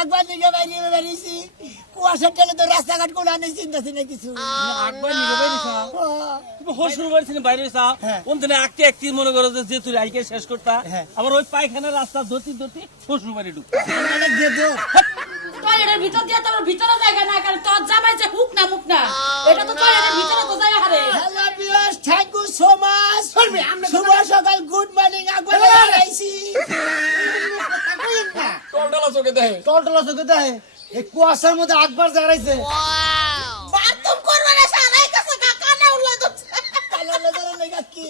একবার নিকে বাইরে বেরিয়েছি কুয়াশার টেলে তো রাস্তাঘাট কোনো আনে চিন্তা ছিল কিছু একবার নিকে বাইরেছা তুমি হসুর বাড়ি বাইরেছা কোন দিনে আঁকতে একটি মনে করো যে তুই আইকে শেষ করতা আবার ওই পায়খানার রাস্তা ধরতে ধরতে হসুর বাড়ি ঢুকতা টয়লেটের ভিতর দিয়ে তোমার ভিতরে জায়গা না কারণ তোর জামাই যে হুক না মুখ না এটা তো টয়লেটের ভিতরে তো জায়গা হারে hello viewers thank you so much শুভ সকাল গুড মর্নিং একবার আইছি টলটলা চোখে দেয় এই কুয়াশার মধ্যে আকবার জাগাইছে বাথরুম করবে না সারাই কাছে কানা উল্লা দচ্ছে কালো নজর লাগা কি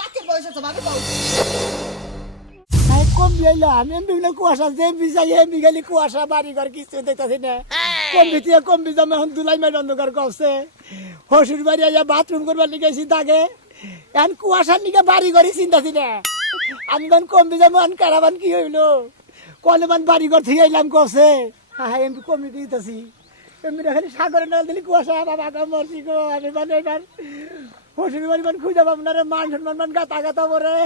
কাকে বয়স আছে ভাবি বাবু কম বিয়াইলা আমি বিভিন্ন কুয়াশা যে বিজাই হে বিগালি কুয়াশা বাড়ি ঘর কিছু দেখতাছি না কম বিতিয়া কম বিজাম এখন দুলাই মাইল অন্ধকার করছে হসুর বাড়ি আইয়া বাথরুম করবার লিখেছি তাকে এখন কুয়াশার নিকে বাড়ি ঘরই চিন্তাছি না আমি মান কম বিজাম এখন কারাবান কি হইলো কলে মান বাড়ি ঘর থেকে আইলাম করছে হ্যাঁ এমনি কমে দিতেছি এমনি খালি সাগরে নাল দিলি কুয়াশা বাবা কাম মরছি গো আমি মানে এবার হসুর বাড়ি মান খুঁজে পাবো না রে মান সম্মান মান গাতা গাতা বরে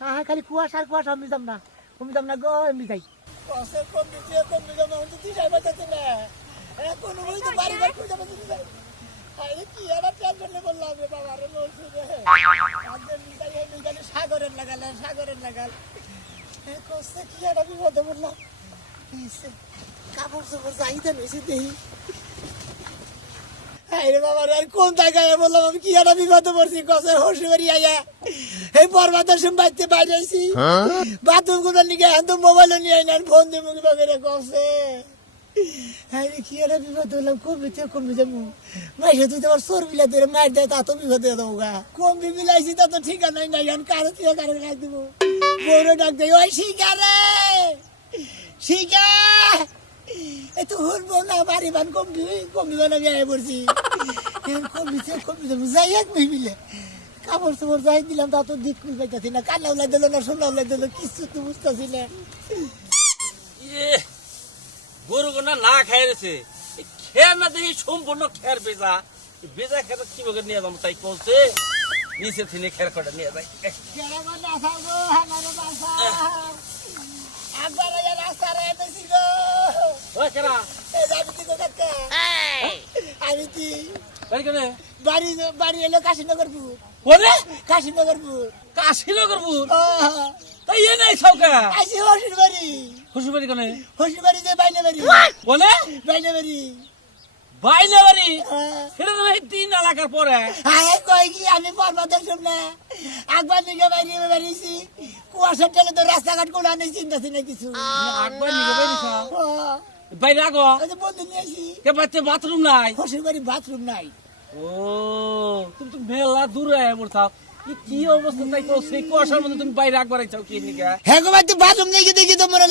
হ্যাঁ খালি কুয়াশা আর কুয়াশা আমি যাম না গো এমনি যাই কম যাম না তুই যাইবা যাচ্ছে না এখন ওই তো বাড়ি বাড়ি খুঁজে পাচ্ছি আরে কি আবার প্ল্যান করলে বললাম রে বাবা রে বলছি রে আজকে মিজাই সাগরের লাগাল কষ্ট কি একটা বিপদে বললাম কাপড় চোপড় চাহিদা বেশি দেই আরে বাবা রে আর কোন জায়গায় বললাম আমি কি একটা বিপদে পড়ছি কষ্ট হসুবাড়ি আইয়া এই পর্বতের সঙ্গে বাইতে বাইরে আইছি বাথরুম করবার নিকে এখন তো মোবাইলও নিয়ে আইন ফোন দিয়ে মুখে বাগেরে কষে হ্যাঁ কি একটা বিপদ হলাম কমবি যাবো মাইসে তুই তোমার চোর বিলা দিয়ে মার দেয় তা তো বিপদ হয়ে দেবো গা কমবি বিলাইছি তা তো ঠিকানাই নাই এখন কারো তুই কারো ডাক দেবো বউরে ডাক দেয় ওই শিকা রে শিকা এই তো হলবো না বাড়ি বান কমবি বানা বিয়ে পড়ছি এখন কমবি যাবো যাই এক মিলে কাপড় চোপড় যাই দিলাম তা তো দিক খুঁজে পাইতেছি না কান্না উলাই দিল না সোনা উলাই দিল কিছু তো বুঝতেছি না গরু গোনা না খাই রেছে খেয়ার না দেখি সম্পূর্ণ খেয়ার বেজা খেয়ার কিভাবে নিয়ে যাবো তাই বলছে নিচে থেকে খেয়ার কটা নিয়ে যাই আমি কি কেনে বাড়ি এলো কাশীনগরপুর কাশীনগরপুর তাই এ নাই সৌকা আসি হসুর বাড়ি শ্বশুরবাড়ি কেনে হসুর বাড়ি যে বাইনে বাড়ি বলে বাইনে বাড়ি বাইনাবাড়ি সেটা তো এই 3 এলাকার পরে হ্যাঁ কই কি আমি পর্বতের সামনে একবার নিকে বাইরে বেরিয়েছি কুয়াশার টেলে তো রাস্তাঘাট কোনো আনে চিন্তাছি না কিছু একবার নিয়ে বাইরেছা বাইরে আগো বন্ধু নিয়ে আসি কে বাচ্চা বাথরুম নাই হসুর বাড়ি বাথরুম নাই ও তুমি তো মেলা দূরে আয় পড়ছাও কি অবস্থা তাই কো সেই কুয়াশার মধ্যে তুমি বাইরে একবার আইছাও কি নিকা হ্যাঁ গো ভাই তুই বাথরুম নিয়ে দেখি তো মনে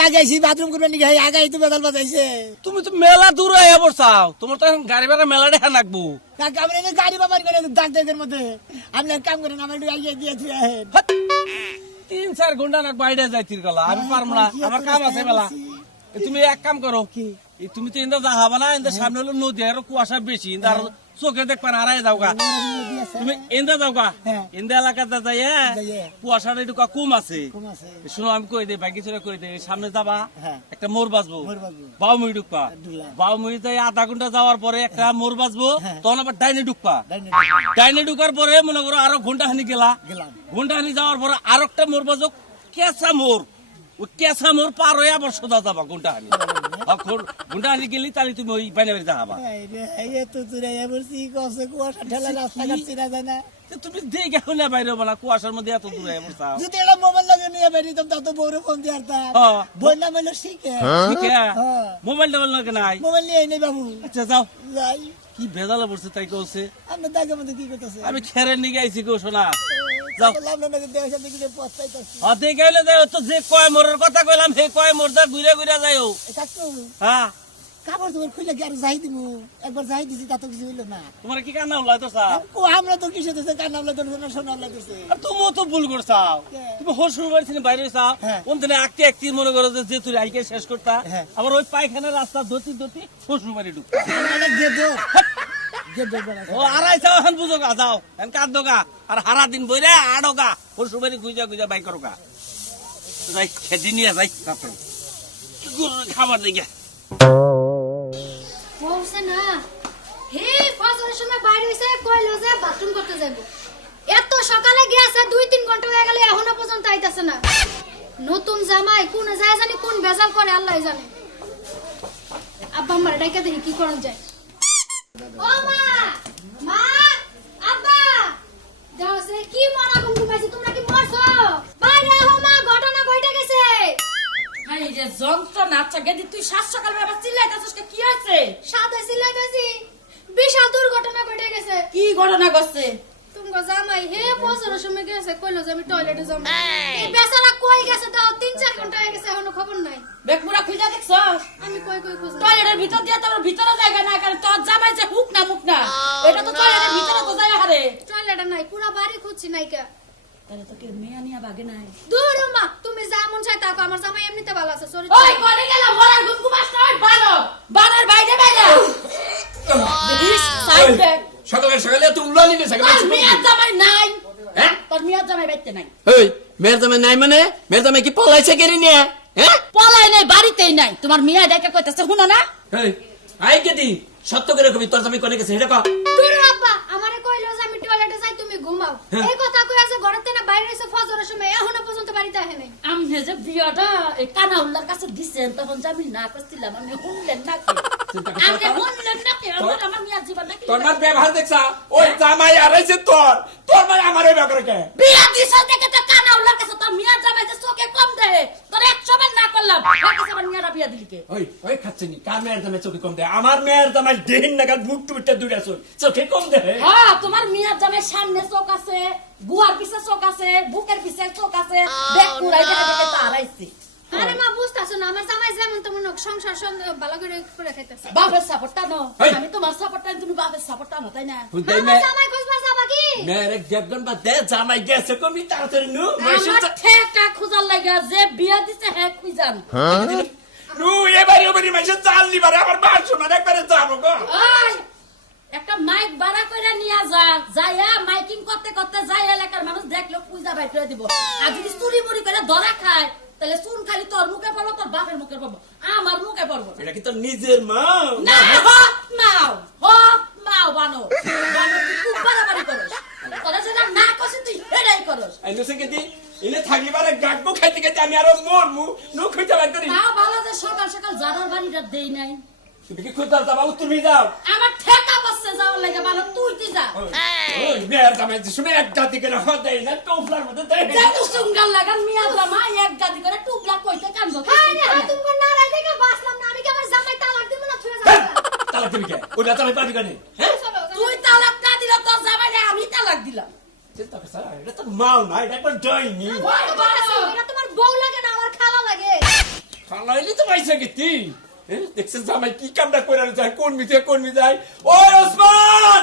দাগাইছি বাথরুম করবে নিকে আগাই তো বেদাল বাজাইছে তুমি তো মেলা দূরে আয় পড়ছাও তোমার তো এখন গাড়ি ভাড়া মেলা দেখা লাগবো কাকা আমরা গাড়ি বাবার করে দাগ দাগের মধ্যে আপনি এক কাম করেন আমার আগে দিয়ে তুই 3-4 ঘন্টা না বাইরে যাইতির গলা আমি পারবো না আমার কাম আছে মেলা তুমি এক কাম করো কি তুমি তো ইন্দা যাহাবা না ইন্দা সামনে হলো নদী আর কুয়াশা বেশি ইন্দা আর চোখে দেখবা না আড়াই যাওগা তুমি ইন্দা যাওগা ইন্দা এলাকাতে যাই কুয়াশাটা একটু কম আছে শুনো আমি কই দিই বাইকে চলে কই দিই সামনে যাবা একটা মোর বাজবো বাউমুই ঢুকবা বাউমুই যাই আধা ঘন্টা যাওয়ার পরে একটা মোর বাজবো তখন আবার ডাইনে ঢুকবা ডাইনে ঢুকার পরে মনে করো আরো ঘন্টা হানি ঘন্টা হানি যাওয়ার পরে আর একটা মোর বাজো কেঁচা মোর ওই কেঁচা মোর পার হয়ে আবার সোজা যাবা ঘন্টাহানি ঘন্টাহানি গেলি তাহলে তুমি ওই বাইনাবাড়ি যাবা তুমি দেখে না বাইরে হবো না কুয়াশার মধ্যে এত দূরে বসতাম যদি একটা মোবাইল লাগে নিয়ে বেরিয়ে তা তো বউরে ফোন দিয়ে বই না বললো শিখে মোবাইল টোবাইল নাকি নাই মোবাইল নিয়ে নেই বাবু আচ্ছা যাও যাই কি ভেজালে পড়ছে তাই কৌছে আপনার দাগের মধ্যে কি করতেছে আমি খেরের নিগে আইছি কেউ শোনা যাও যাই দেখাইলে যাই তো যে কয় মোরের কথা কইলাম সেই কয় মোর যা ঘুরে ঘুরে যাই হ্যাঁ কাপড় তোমার খুলে কি আর যাই দিব একবার যাই দিছি তা তো কিছু হইলো না তোমার কি কান্না উল্লাই তো আমরা তো কিসে দিছে কান্না উল্লাই ধরছে না সোনা উল্লাই ধরছে তুমিও তো ভুল করছাও তুমি হসুর বাড়ি থেকে বাইরে চাও কোন দিনে আঁকতে একটি মনে করো যে তুই আইকে শেষ করতা আবার ওই পায়খানার রাস্তা ধরতে ধরতে শ্বশুর বাড়ি ঢুকতা ও আড়াই চাও এখন বুঝো গা যাও এখন কাঁদো গা আর হারা দিন বইরে আড়ো গা শ্বশুর বাড়ি গুইজা গুইজা বাই করো গা যাই খেদি নিয়ে যাই রাতে গরুর খাবার দিকে বলছে না হে ফজরের সময় বাইরে হইছে কইলো যে বাথরুম করতে যাইবো এত সকালে গিয়েছে 2-3 ঘন্টা হয়ে গেল এখনো পর্যন্ত আইতাছে না নতুন জামাই কোন যায় জানি কোন বেজাল করে আল্লাহই জানে আব্বা আমার ডাইকা দেখি কি করা যায় ও মা মা আব্বা দাও সে কি মরা ঘুম ঘুমাইছি তোমরা কি মরছো বাইরে আহো মা ঘটনা ঘটে গেছে হাই রে যন্ত্রণা আচ্ছা গেদি তুই সাত সকাল আবার চিল্লাইতাছিস কি হয়েছে সাদা সিলাইতাছি বিশাল দুর্ঘটনা ঘটে গেছে কি ঘটনা ঘটছে তুমগো জামাই হে ফজরের সময় গেছে কইলো যে আমি টয়লেটে যাবো এই বেচারা কই গেছে তাও 3-4 ঘন্টা হয়ে গেছে এখনো খবর নাই বেকমুরা খুঁজা দেখছস আমি কই কই খুঁজ টয়লেটের ভিতর দিয়ে তোর ভিতরে জায়গা না কারণ তোর জামাই যে হুক না এটা তো টয়লেটের ভিতরে তো জায়গা হারে টয়লেটে নাই পুরো বাড়ি খুঁজছি নাইকা তাহলে তোকে মেয়া নিয়া বাগে নাই দূর মা তুমি যা মন চাই তা আমার জামাই এমনিতে ভালো আছে সরি ওই কোনে গেল মরার ঘুম ঘুমাস না ওই বানর বাইরে বাইরে দেখিস সাইড ব্যাক সকালে সকালে তুই উল্লানি নে সকালে তোর মেয়ের জামাই নাই হ্যাঁ তোর মেয়ের জামাই বাইতে নাই এই মেয়ের জামাই নাই মানে মেয়ের জামাই কি পলাইছে কেরি নিয়ে হ্যাঁ পলাই নাই বাড়িতেই নাই তোমার মেয়ে ডাকে কইতাছে শুনো না এই আই কেদি সত্য করে কবি তোর জামাই কোনে গেছে এটা কও দূর আব্বা আমারে কইলো যে আমি টয়লেটে যাই তুমি ঘুমাও এই কথা কই আছে ঘরেতে না বাইরে এসে ফজরের সময় এখনো পর্যন্ত বাড়িতে আহে নাই আমি যে বিয়াটা এই কানা উল্লার কাছে দিছেন তখন আমি না করছিলাম আমি শুনলেন না কি আমি শুনলেন না কি আমার মেয়ের জীবন নাকি তোর মার ব্যবহার দেখছা ওই জামাই আরাইছে তোর মাই আমারে ব্যাপারে কে বিয়া দিছ দেখে তো কানা উল্লার কাছে তোর মেয়ের জামাই যে চোখে কম দেয় তোর 100 বার না করলাম ওর কাছে আমার মেয়েরা বিয়া দিলি কে ওই খাচ্ছেনি কার মেয়ের জামাই চোখে কম দেয় আমার মেয়ের জামাই দেহিন নাগাদ বুক টুবিটা দুইটা চোখে কম দেয় হ্যাঁ তোমার মেয়ের জামাই সামনে চোখ আছে বুয়ার পিছে চোখ আছে বুকের পিছে চোখ আছে দেখ পুরাই দেখা দেখে তারাইছে আরে মা বুঝতাছো না আমার জামাই যেমন তেমন সংসার ভালো করে খাইতেছে বাপের সাপোর্টটা নো এই! আমি তোমার সাপোর্টটা তুমি বাপের সাপোর্টটা নো তাই না বুঝাই আমার জামাই খুঁজবা যাবা কি মেয়ের এক দেবগন বা দে জামাই গেছে কমি তাড়াতাড়ি নু আমার ঠেকা খুঁজার লাগা যে বিয়া দিছে হ্যাঁ খুঁজান নু এবারে ওবারে মাইছে চাল লিবারে আমার বাস শোনা একবারে যাবো গো ওই একটা মাইক ভাড়া করে নিয়ে যাইয়া মাইকিং করতে করতে যাই এলাকার মানুষ দেখলো পূজা বাইর করে দিব আর যদি চুরি মুড়ি করে ধরা খায় তাহলে চুন খালি তোর মুখে পড়বো তোর বাপের মুখে পড়বো আমার মুখে পড়বো এটা কি তোর নিজের মা না মাও বানো তুই খুব বাড়াবাড়ি করস তোরা যেটা না করছিস তুই এটাই করস আইনো সে কেদি ইলে থাকিবারে গাগবো খাইতে খাইতে আমি আরো মরমু নু খুঁজে বাই করি তা ভালো যে সকাল সকাল জানার বাড়িটা দেই নাই তুমি কি খুঁজতে যাবা তুমি যাও আমার ঠেকা বসছে যাওয়ার লাগে ভালো তুই কি যা ওই মেয়ের জামাই যে শুনে এক জাতি করে হদ দেয় না টোফলার মধ্যে দেয় যেন সুঙ্গাল লাগান মিয়া জামা এক গাদি করে টুকলা কইতে কান্দো আরে হ্যাঁ তুমি না রাই থেকে বাসলাম না আমি কি আমার জামাই তালাক দিব না ছুঁয়ে যাবে তালাক দিবি কে ওই তালাক পাবি কেন হ্যাঁ তুই তালাক না দিলে তোর জামাইরে আমি তালাক দিলাম চিন্তা করছ এটা তো মাও না এটা একবার ডাইনি এটা তোমার বউ লাগে না আমার খালা লাগে খালাইলি তো পাইছে গেতি দেখছিস জামাই কি কামটা করে যায় কোন মিতে যায় ওই ওসমান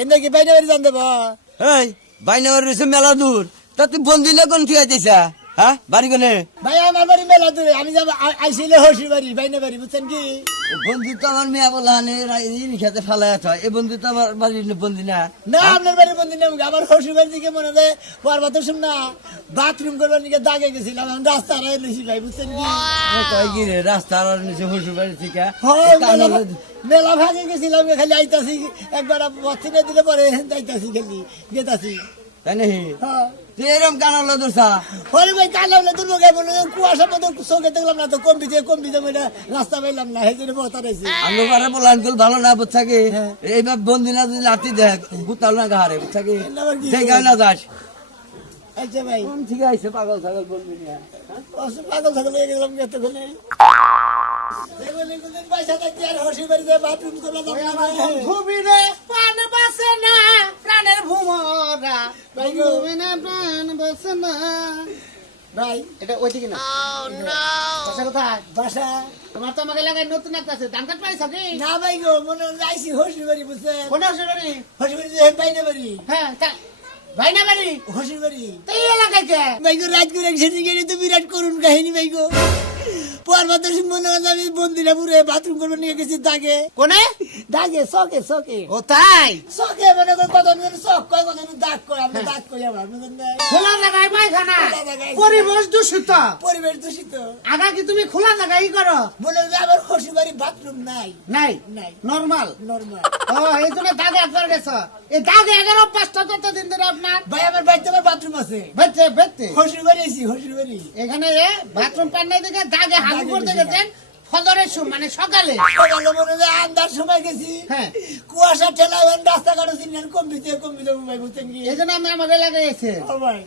এনে কি বাইরে বাইরে জানতে বা এই বাইনার রয়েছে মেলা দূর তা তুই বন্দি না কোন ঠিক আইতেছা হ্যাঁ বাড়ি কোনে ভাই আমার বাড়ি মেলা দূরে আমি যাব আইছিলে হসির বাড়ি বাইনে বাড়ি বুঝছেন কি বন্ধু তো আমার মেয়া বলা খেতে ফেলাই হয় এই বন্ধু তো আমার বাড়ির বন্দি না না আপনার বাড়ির বন্ধু নেই আমার হসির বাড়ি দিকে মনে হয় পর্বত শুন না বাথরুম করবার দিকে দাগে গেছিলাম আমি রাস্তা হারাই নিছি ভাই বুঝছেন কি কয় কি রে রাস্তা আর নিচে হসুর বাড়ি থেকে হয়, মেলা ভাগে গেছিলাম খালি আইতাছি একবার বস্তিনে দিলে পরে যাইতাছি খালি গেতাছি তাই নাকি হ্যাঁ তুই এরকম কানাল দোষা পরে ভাই কালাম তোর মুখে বললো কুয়াশার মতো চোখে দেখলাম না তো কম বিজে এটা রাস্তা পাইলাম না সেই জন্য বতা রয়েছে আমি বারে বললাম আঙ্কুল ভালো না বুঝছা কি এইবার বন্দি না যদি লাঠি দেখ বুতাল না গাহারে বুঝছা কি সেই গায়ে না যাস আচ্ছা ভাই ঠিক আছে পাগল ছাগল বলবি না পাগল ছাগল হয়ে গেলাম গেতে বলে বাথরুম প্রাণের ভুমরা ভাই এটা ওইদিকে না বাসা কোথায় বাসা তোমার তো আমাকে এলাকায় নতুন একটা আছে ধান কাট পাইছ কি না ভাই গো মনে যাইছি হসির বাড়ি বুঝছে কোন বাড়ি হসির বাড়ি বাইনে বাড়ি হ্যাঁ ভাই না বাড়ি হসির বাড়ি তো এই এলাকায় কে ভাই গো রাত করে সেদিন গেলে তো বিরাট করুন কাহিনী ভাই গো পরবার তো মনে হয় আমি বন্দিরা পুরে বাথরুম করবে নিয়ে গেছি দাগে কোনে দাগে চকে চকে ও তাই চকে মনে করে কত চক কয় কত দাগ কয় আমরা দাগ করি আমার বুঝলেন না? খোলা জায়গায় পায়খানা খোলা জায়গায়। পরিবেশ দূষিত পরিবেশ দূষিত আগা কি তুমি খোলা জায়গায় ই করো বলে যে আমার শ্বশুর বাড়ি বাথরুম নাই নাই নাই নরমাল নর্মাল ও এই জন্য দাগে একবার গেছো এই দাগে 11-5টা কতদিন ধরে আপনার ভাই আমার বাড়িতে আমার বাথরুম আছে বেচে বেচতে শ্বশুর বাড়ি আছি শ্বশুর বাড়ি এখানে বাথরুম পান্ডাই দিকে দাগে হাগু দাগে করতে গেছি গেছেন ফজরের সময় মানে সকালে সকালে মনে হয় আন্দার সময় গেছি হ্যাঁ। কুয়াশা ঠেলা রাস্তাঘাটও চিনেন কমবিতে ভাই বুঝছেন কি এই জন্য আমি আমাকে লাগাইছে ও ভাই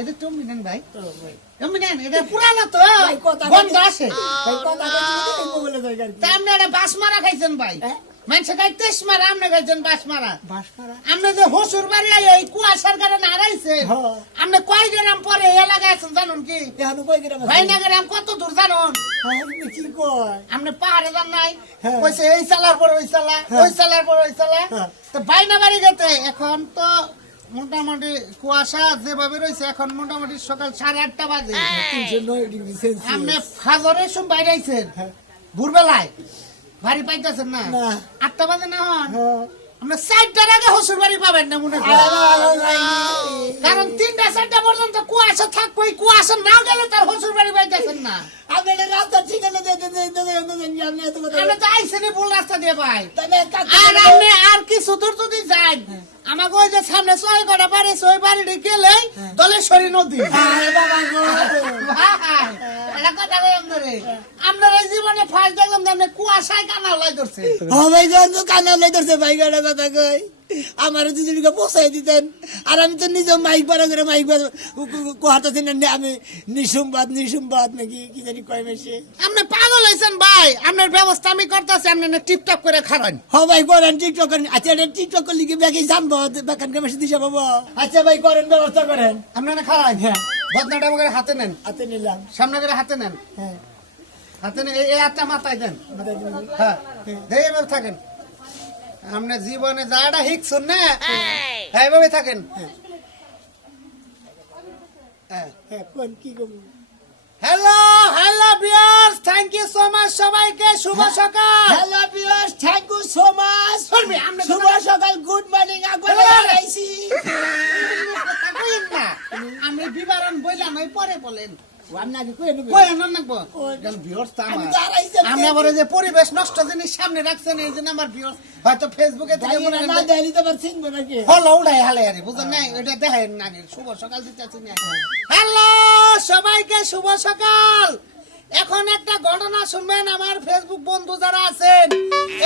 এটা তুমি নেন ভাই ও ভাই তুমি নেন এটা পুরানো তো ভাই, কথা বন্ধ বলছি। আছে ভাই কথা বলছি মোবাইলে যাই আর কি তা আপনি একটা বাস মারা খাইছেন ভাই হ্যাঁ? মানুষে খাই তেস মারা আপনি খাইছেন বাস মারা বাসপাড়া আপনি যে হসুর বাড়ি এই কুয়াশার কারণে হারাইছেন হ্যাঁ। আপনি কয় গ্রাম পরে এই এলাকায় আছেন জানুন কি এখন কই গেলাম ভাইনা গ্রাম কত দূর জানুন কি কয় আপনি পাহাড়ে যান নাই হ্যাঁ। কইছে এই চালার পর ওই চালা হ্যাঁ। ওই চালার পর ওই চালা হ্যাঁ। তো বাইনা বাড়ি গেতে এখন তো মোটামুটি কুয়াশা যেভাবে রয়েছে এখন মোটামুটি সকাল 8:30 বাজে 309 ডিগ্রি সেলসিয়াস আপনি ফাজরের সময় বাইরে আইছেন হ্যাঁ। ভোরবেলায় বাড়ি পাইতেছেন না না। 8টা বাজে না হন হ্যাঁ। আপনি 4টার আগে হসুর বাড়ি পাবেন না মনে করেন কারণ 3টা 4টা পর্যন্ত কুয়াশা থাকবে কুয়াশা না গেলে তার হসুর বাড়ি পাইতেছেন না আপনি রাস্তা ঠিকানা দিয়ে আপনি এত কথা আপনি তো আইসেনি ভুল রাস্তা দিয়ে ভাই তাহলে এক কাজ আর আপনি আর কিছু দূর যদি যান আমাকে ওই যে সামনে 6 কটা বাড়ি 6 বাড়ি গেলে দলেশ্বরী নদী আরে বাবা গো ভাই, এটা কথা কই আপনারে আপনার এই জীবনে ফার্স্ট দেখলাম যে আপনি কুয়াশায় কানা লাই ধরছে ও ভাই জান তো কানা লইতেছে ভাই গাড়া কথা কই আমার যদি পৌঁছাই দিতেন আর আমি তো নিজে মাইক পারা করে মাইক কোহাতে না আমি নিসুমবাদ নাকি কি জানি কয় মেশে আপনি পাগল হয়েছেন ভাই আপনার ব্যবস্থা আমি করতেছি আপনি টিপটপ করে খারান হ ভাই করেন টিকটক করেন আচ্ছা এটা টিকটক করলে কি ব্যাগে জানবো বেকান কামাসি দিশা পাবো আচ্ছা ভাই করেন ব্যবস্থা করেন আপনারা খারান হ্যাঁ বদনাটা করে হাতে নেন হাতে নিলাম সামনে করে হাতে নেন হ্যাঁ হাতে নেন এই হাতটা মাথায় দেন মাথায় দিলাম। হ্যাঁ দেখে এভাবে থাকেন আপনার জীবনে যাটা শিখছুন না হ্যাঁ এভাবে থাকেন হ্যাঁ হ্যাঁ কোন কি করবো hello hello viewers thank you so much সবাইকে শুভ সকাল hello viewers thank you so much শুনবি আমরা শুভ সকাল গুড মর্নিং একবার আইছি কইেন না আমি বিবরণ বললাম এই পরে বলেন আমি আগে কই নেব কই না নাকবো ওই ভিউয়ার্স তা আমি আমার তো আড়াইছে আমরা বলে যে পরিবেশ নষ্ট জিনিস সামনে রাখছেন এই জন্য আমার ভিউয়ার্স হয়তো ফেসবুকে থেকে মনে না করেন দেলি তো আমার চিনবো নাকি হলো উড়াই হালে আরে বুঝেন না এটা দেখেন না আগে শুভ সকাল দিতেছি না হ্যালো সবাইকে শুভ সকাল এখন একটা ঘটনা শুনবেন আমার ফেসবুক বন্ধু যারা আছেন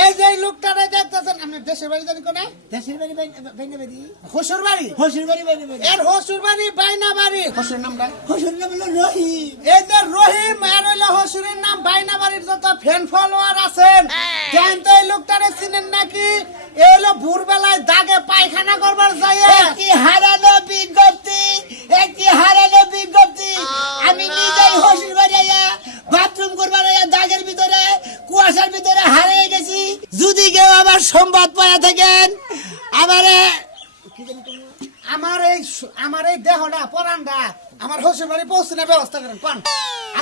এই যে লোকটারে দেখতেছেন আপনি দেশের বাড়ি জানি কোনে দেশের বাড়ি বাইনা বাড়ি হসুর বাড়ি হসুর বাড়ি বাইনা বাড়ি এর হসুর বাড়ি বাইনা বাড়ি হসুর নামটা হসুর নাম হলো রহিম এই যে রহিম আর হইলো হসুরের নাম বাইনা বাড়ির যত ফ্যান ফলোয়ার আছেন জানেন তো এই লোকটারে চিনেন নাকি এই হলো ভোরবেলায় দাগে পায়খানা করবার যায় একটি হারানো বিজ্ঞপ্তি আমি নিজেই হসুর বাড়ি আইয়া বাথরুম করবার আইয়া দাগের ভিতরে কুয়াশার ভিতরে হারিয়ে গেছি যদি কেউ আবার সংবাদ পাওয়া থাকেন আমারে আমার এই দেহটা পরানটা আমার হসুর বাড়ি পৌঁছানোর ব্যবস্থা করেন কোন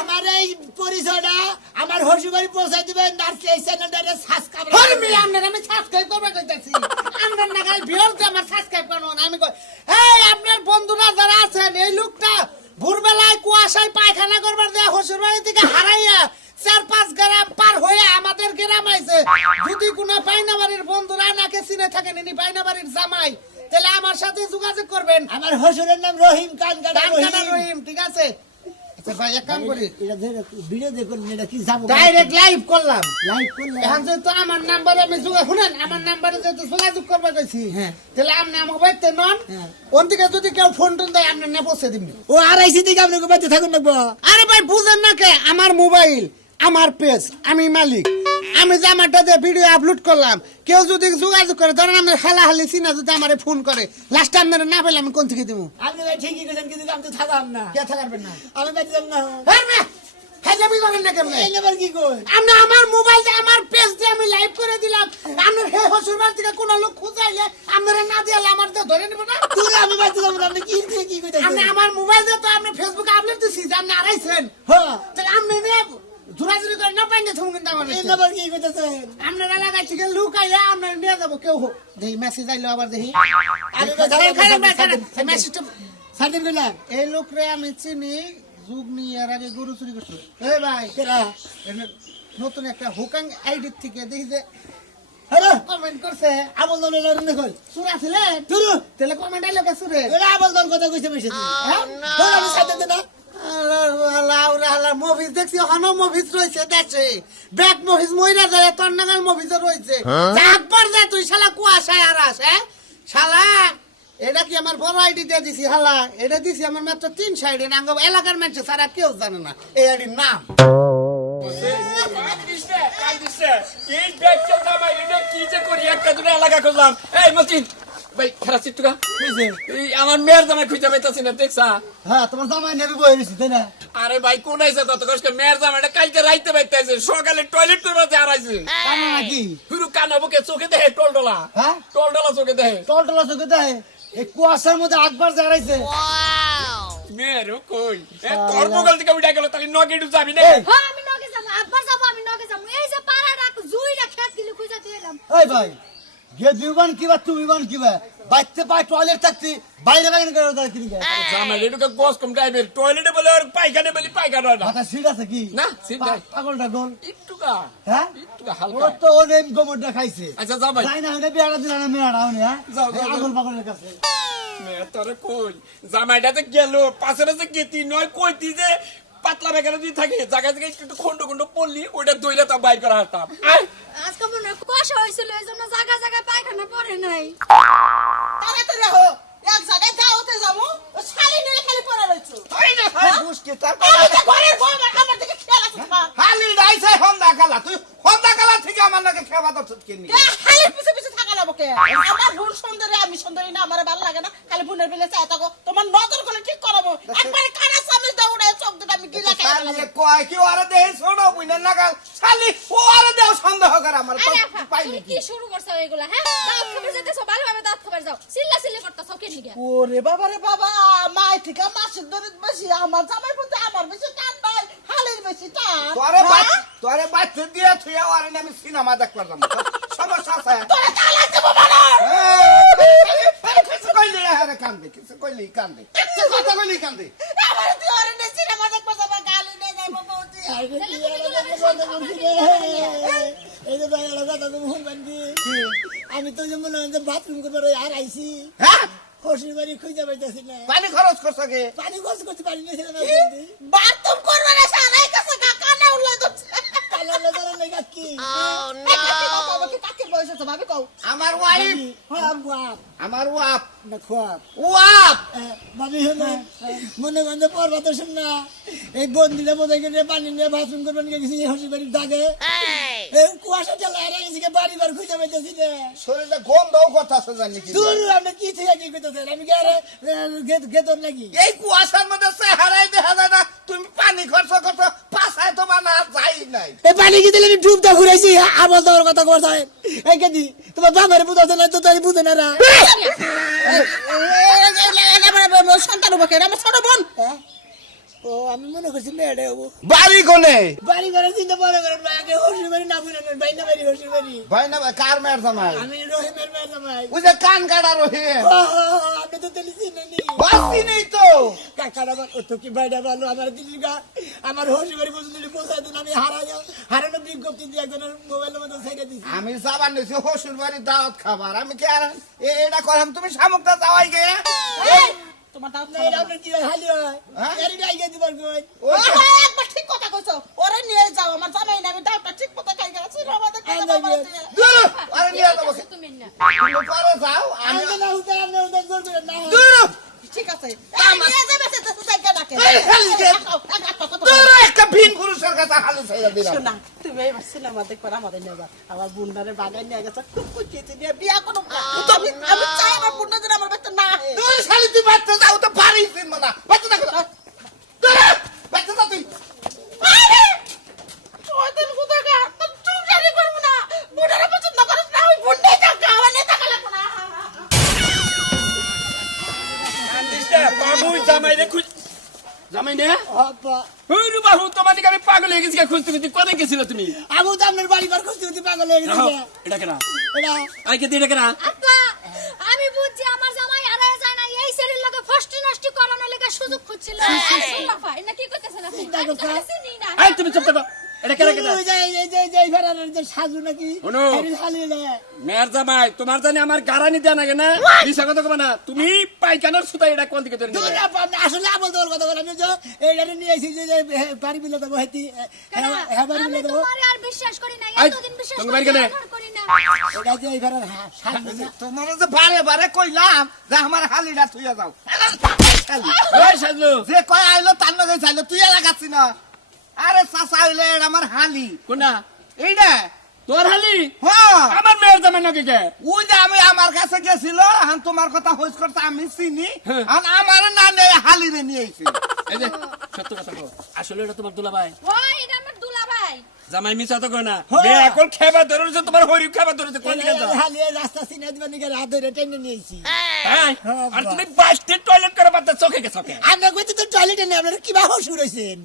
আমার এই পরিচয়টা আমার হসুর বাড়ি পৌঁছাই দিবেন নার্সি এই চ্যানেলটারে সাবস্ক্রাইব হরমি আপনার আমি সাবস্ক্রাইব করবে কইতাছি আপনার নাগাল ভিউয়ার্স আমার সাবস্ক্রাইব করুন আমি কই এই আপনার বন্ধুরা যারা আছেন এই লোকটা ভোরবেলায় কুয়াশায় পায়খানা করবার দেয়া হসুর বাড়ি থেকে হারাইয়া 4-5 গ্রাম পার হয়ে আমাদের গ্রাম আইছে যদি কোনো বাইনাবাড়ির বন্ধুরা নাকে চিনে থাকেন ইনি বাইনাবাড়ির জামাই তাহলে আমার সাথে যোগাযোগ করবেন আমার হসুরের নাম রহিম কানকাটা কানকাটা রহিম রহিম ঠিক আছে আচ্ছা ভাই এক কাম করি এটা ভিডিও দেখুন এটা কি যাবো ডাইরেক্ট লাইভ করলাম লাইভ করলে এখন যেহেতু আমার নাম্বারে আমি শুনেন আমার নাম্বারে যেহেতু যোগাযোগ করবে গেছি হ্যাঁ। তাহলে আপনি আমাকে বাইতে নন হ্যাঁ। ওন থেকে যদি কেউ ফোন টোন দেয় আপনি না পৌঁছে দিবনি ও আড়াইশি দিকে আপনাকে বাড়িতে থাকুন লাগবো আরে ভাই বুঝেন না কে আমার মোবাইল আমার পেজ আমি মালিক আমি যে আমারটা দিয়ে ভিডিও আপলোড করলাম কেউ যদি যোগাযোগ করে ধরেন আমি হালাহালি চিনা যদি আমারে ফোন করে লাস্ট আপনারা না পেলে আমি কোন থেকে দিব আপনি ভাই ঠিকই করেছেন কিন্তু আমি তো থাকাম না কে থাকবেন না আমি বাড়িতে যাব না হেজাবি করেন না কেমনে এই নেবার কি কই আমি আমার মোবাইল দিয়ে আমার পেজ দিয়ে আমি লাইভ করে দিলাম আপনার হে হসুর বাড়ি থেকে কোনো লোক খুঁজাইলে আপনারা না দিয়ে আমার দিয়ে ধরে নেব না তুই আমি বাড়িতে যাব না আপনি কি কইতাছেন আপনি আমার মোবাইল দিয়ে তো আপনি ফেসবুকে আপলোড দিছি যে আপনি আড়াইছেন হ্যাঁ তাহলে আপনি জোরাজুরি করে না পাইনি তুমি কিন্তু আমার এই নাম্বার কি কইতাছেন আমরা এলাকায় থেকে লুকাইয়া আমরা নিয়ে যাবো কেউ হোক দেখি মেসেজ আইলো আবার দেখি আমি মেসেজটা সার্টিফিকেট কইলাম এই লোকরে আমি চিনি যুগ নিয়ে এর আগে গরু চুরি করছে এই ভাই কেরা নতুন একটা হুকাং আইডি থেকে দেখি যে আরে কমেন্ট করছে আমল দলের রনে কই সুর আসলে তুরু তাহলে কমেন্ট আইলো কে সুরে এরা আমল দল কথা কইছে বেশি হ্যাঁ আমি সাথে দেনা মুভিজ দেখছি হনো মুভিজ রয়েছে দেশে ব্যাক মুভিজ মইরা যায় তোর নাগাল মুভিজ রয়েছে একবার যা তুই শালা কুয়াশায় আর আস হ্যাঁ শালা এটা কি আমার বড় আইডি দিয়ে দিছি হালা এটা দিছি আমার মাত্র 3 সাইডে নাঙ্গ এলাকার মানুষ সারা কেউ জানে না এই আইডির নাম এই ব্যাগটা জামাই এটা কি যে করি একটা দুটো এলাকা খুঁজলাম এই মতিন ভাই খারাপ চিটুকা এই আমার মেয়ের জামাই খুঁজে পাইতাছি না দেখছা হ্যাঁ তোমার জামাই নেবে বই রইছি তাই না আরে ভাই কোন আইছে তত কষ্ট মেয়ের জামাইটা কালকে রাইতে পাইতাছে সকালে টয়লেট করতে হারাইছে কানা নাকি পুরো কানা বুকে চোখে দেখে টলডলা হ্যাঁ টলডলা চোখে দেখে টলটলা চোখে দেয় এই কুয়াশার মধ্যে আটবার দাঁড়াইছে মেয়ের কই কর্মকাল থেকে উঠে গেল তাহলে নগেটু যাবি না হ্যাঁ আমি নগে যাবো একবার যাবো আমি নগে যাবো এই যে পাড়াটা জুইরা খেত গিলি খুঁজে দিয়ে এলাম এই ভাই গে দিবান কিবা তুমি বান কিবা বাইতে পাই টয়লেট থাকতি বাইরে বাইরে করে দাঁড় কিনি গে জামাই এটুকে বস কম টাইমের টয়লেটে বলে আর পায়খানে বলে পায়খানা না মাথা সিট আছে কি না সিট নাই পাগলটা গোল একটুকা হ্যাঁ একটুকা ও হালকা তো ও নেম গোমরটা খাইছে আচ্ছা জামাই যাই না হলে বিয়ারা দিলা না মেয়াড়া হনে হ্যাঁ যাও, যাও, আগল পাগলের কাছে মেয়ে তোরে কই জামাইটাতে গেল পাশের যে গেতি নয় কইতি যে পাতলা বেকারে দিয়ে থাকে জায়গা জায়গায় একটু খন্ড খন্ড পড়লি ওইটা দইলে তা বাইর করা হারতাম আজকে মনে হয় কুয়াশা হয়েছিল এই জন্য জায়গা জায়গায় পায়খানা পড়ে নাই তাড়াতাড়ি হো এক জায়গায় যাওতে যাবো শালি নিয়ে খালি পড়ে রইছো ওই না ভাই বুঝকে তার আমি তো ঘরের বউ আমার দিকে খেয়াল আছে হালি ডাইছে হন্দা কালা তুই হন্দা কালা থেকে আমার নাকি খেবা দছ কিনি খালি পিছে পিছে থাকা না বকে আমার বোন সুন্দরী আমি সুন্দরী না আমার ভালো লাগে না খালি বোনের বেলে চাই থাকো তোমার নজর করে ঠিক করাবো একবারে কানা সামনে দৌড়ে চোখ দুটো আমি গিলা খাই শালি কয় কি আরে দেহ ছোড়ো বুইনা নাগাল শালি ও আরে দেহ সন্দেহ করে আমার আরে আপা, পাই তুমি নাকি কি শুরু করছো এগুলা হ্যাঁ দাঁত খবর যেতেছো ভালোভাবে দাঁত খবর যাও চিল্লা চিল্লি করতেছো কে নিগে ওরে বাবা রে বাবা মাই থেকে মাসের ধরে বেশি আমার জামাই প্রতি আমার বেশি টান নাই হালের বেশি টান তোরে বাচ্চা দিয়ে তুই আরে আমি সিনেমা দেখবার যাম সমস্যা আছে তোরে কালাতে বাবা না কিছু কইলি আরে কান্দে কিছু কইলি কান্দে কথা কইলি কান্দে আমার তুই ওরে নে সিনেমা দেখবা যাবা গালি নে যাইবো বউতি এই যে ভাই কথা তুমি শুনবেন কি আমি তো যেমন বাথরুম করবার আর আইছি হ্যাঁ হসির বাড়ি খুঁজে পাইতেছি না পানি খরচ করছ কে পানি খরচ করতে পারি না সেটা বাথরুম করবা না সারাই কাছে কানা উল্লাই দচ্ছে কালা লাগার লেগা কি কাকে বয়স আছে ভাবি কও আমার ওয়াইফ আমার ওয়াপ না খোয়াব ওয়াপ ভাবি হলো মনে মনে পড়বা তো শুন না এই বন্দিলে মধ্যে গেলে পানি নিয়ে বাথরুম করবেন গেছি হসির বাড়ির দাগে এই কুয়াশা চালা আর গেছি বাড়ি ঘর খুঁজে পাইতেছি না শরীরে গন্ধও কথা আছে জানি কি দূর আমি কি থেকে কি করতেছেন আমি কি আরে গেতর নাকি এই কুয়াশার মধ্যে চেহারাই দেখা যায় না তুমি পানি খরচ করছো পাছায় তো বানা যাই নাই এই পানি কি দিলে ডুবটা ঘুরাইছি আবার দেওয়ার কথা করছে এই কেদি তোমার বাবার বুঝাছে না তো তাই বুঝে না রা সন্তান বকে আমার ছোট বোন ও আমি মনে করছি মেয়েটা হবো বাড়ি কোনে বাড়ি ঘরে চিন্তা পরে করেন ভাই আগে হসির বাড়ি না বুঝলেন ভাই না বাড়ি হসির বাড়ি ভাই না কার মেয়ের জামাই আমি রহিমের মেয়ে জামাই ওই যে কান কাটা রহিম আপনি তো তেলি চিনেনি বাসি নেই তো কাকার আমার ও তো কি বাইটা ভালো আমার দিদির গা আমার হসির বাড়ি পর্যন্ত পৌঁছাই দিন আমি হারানো বিজ্ঞপ্তি দিয়ে একজনের মোবাইলের মধ্যে ছেড়ে দিছি আমি যাবার নিছি হসুর বাড়ি দাওয়াত খাবার আমি কি আর এটা করাম তুমি শামুকটা যাওয়াই গে তোমার দাও না এটা আপনার কি হয় হালি হয় এরি গাইগে দিবার কই একবার ঠিক কথা কইছো ওরে নিয়ে যাও আমার জামাই না আমি দাওটা ঠিক মতো খাই গেছি আমাদের কথা বাবা আরে নিয়ে যাবো তুমি না তুমি পরে যাও আমি আমি না উঠে আপনি উঠে জোর করে না ঠিক আছে নিয়ে যাবে সে তো জায়গা ডাকে একটা ভিন পুরুষের কাছে হালে ছেড়ে দিলাম শোনা তুমি এবার সিনেমা দেখবার আমাদের নিয়ে যাও আমার বুন্ডারে বাগায় নিয়ে গেছে খুব খুশিতে নিয়ে বিয়া করো আমি চাই আমার বুন্ডা যেন আমার বাচ্চা না তুই শালি তুই বাচ্চা যাও তো পারিস না বাচ্চা দেখো বাচ্চা যা তুই আরে ওই দিন কোথাকা তো চুপচারি করব না বুন্ডারে পছন্দ করিস না ওই বুন্ডাই টাকা মানে টাকা লাগবে না বাবুই জামাই রে খুঁজ জামাই না আব্বা হুরু বাহু তোমার দিকে আমি পাগল হয়ে গেছি খুঁজতে খুঁজতে কোথায় গেছিল তুমি আমি তো আপনার বাড়ি ঘর খুঁজতে খুঁজতে পাগল হয়ে গেছি রাখো, এটা কেনা এটা আই কে এটা কেনা আব্বা আমি বুঝছি আমার জামাই হারায় যায় না এই শরীর লাগে ফষ্টি নষ্টি করানোর লাগা সুযোগ খুঁজছিল বাবা এটা কি করতেছেন আপনি আমি তো চিনি না আই তুমি চুপ থাকো এটা কেনা কেনা ওই যে এই ঘরের যে সাজু নাকি শোনো। খালি রে মেয়ের জামাই তোমার জানি আমার গারানি দেয়া না কেনা বিষয় কথা কবে না তুমি পাইকানোর সুতা এটা কোন দিকে ধরে দূর নেবে আপনি আসলে আমল দেওয়ার কথা বলে আমি যে এইটারে নিয়ে এসেছি যে বাড়ি বিলে দেবো হেতি হ্যাঁ বাড়ি আমি বিলে দেবো তোমারে আর বিশ্বাস করি না আই, এতদিন বিশ্বাস তোমার করি বাড়ি কেনে? আর করি না এটা যে এই ঘরের সাজু না তোমার যে বারে বারে কইলাম যে আমার হালিটা থুইয়া যাও ওই সাজলু যে কয় আইলো তার লগে চাইলো তুই লাগাচ্ছি না আরে চাচা হইলে এটা আমার হালি কোনটা এইটা তোর হালি হ্যাঁ আমার মেয়ের জামাই নাকি কে ওই যে আমি আমার কাছে গেছিল এখন তোমার কথা হইস করতে আমি চিনি হ্যাঁ। এখন আমার না নেই হালিরে নিয়ে আইছি এই যে সত্য কথা কও আসলে এটা তোমার দুলাভাই ওই এটা আমার দুলাভাই জামাই মিছা তো কয় না মেয়ে এখন খেবা ধরেছে তোমার হরি খেবা ধরেছে কোন দিকে যাও হালি রাস্তা চিনে দিবেন নাকি হাত ধরে টেনে নিয়েছি হ্যাঁ আর তুমি বাইতে টয়লেট করে পাতা চোখে কে চোখে আমরা কইতে তো টয়লেটে নেই আপনারা কিভাবে শুরু হয়েছেন